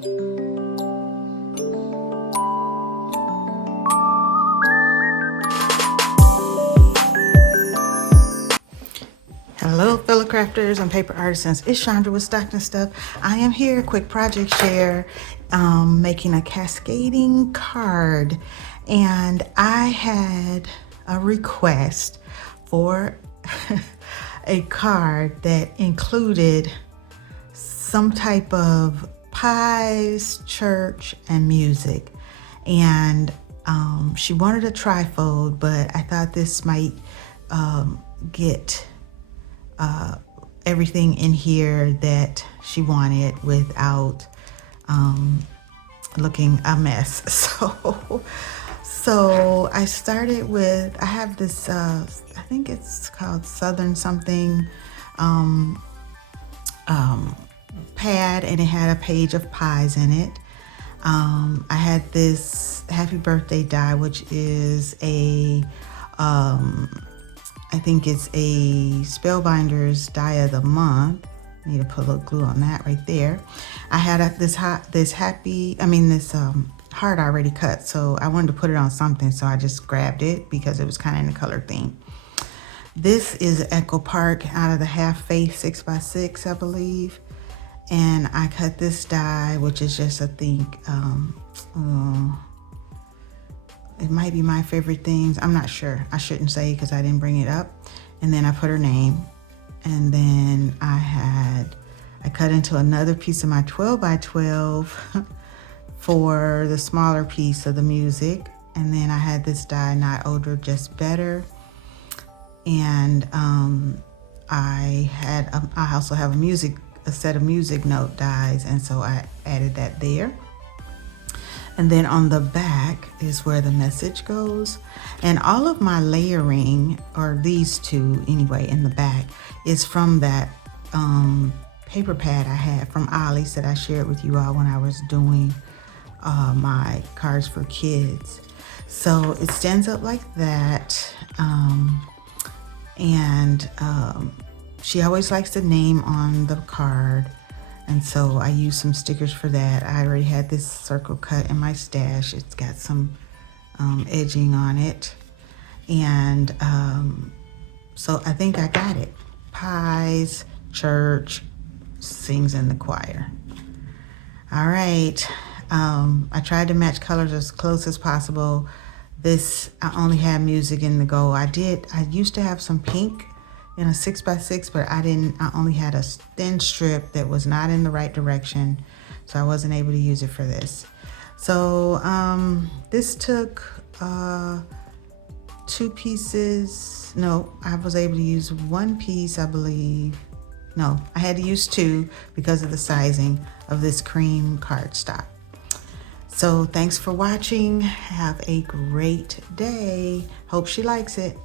Hello fellow crafters and paper artisans, it's Chandra with Stockton Stuff. I am here, quick project share, making a cascading card, and I had a request for a card that included some type of pies, church, and music, and she wanted a trifold, but I thought this might get everything in here that she wanted without looking a mess. So I started with, I have this I think it's called Southern something pad, and it had a page of pies in it. I had this happy birthday die, which is a I think it's a Spellbinders die of the month. I need to put a little glue on that right there. I had this heart already cut, so I wanted to put it on something, so I just grabbed it because it was kind of in the color theme. This is Echo Park out of the Half Faith 6x6, I believe, and I cut this die, which is just, I think, it might be my favorite things. I'm not sure. I shouldn't say because I didn't bring it up. And then I put her name. And then I cut into another piece of my 12x12 for the smaller piece of the music. And then I had this die, Not Older, Just Better. And I also have a set of music note dies. And so I added that there. And then on the back is where the message goes. And all of my layering, or these two anyway, in the back, is from that paper pad I had from Ollie's that I shared with you all when I was doing my cards for kids. So it stands up like that. She always likes the name on the card. And so I used some stickers for that. I already had this circle cut in my stash. It's got some edging on it. And so I think I got it. Pies, church, sings in the choir. All right. I tried to match colors as close as possible. This, I only had music in the go. I used to have some pink in a 6x6, but I only had a thin strip that was not in the right direction, so I wasn't able to use it for this. So this took 2 pieces. No, I was able to use 1 piece, I believe. No, I had to use 2 because of the sizing of this cream cardstock. So thanks for watching. Have a great day. Hope she likes it.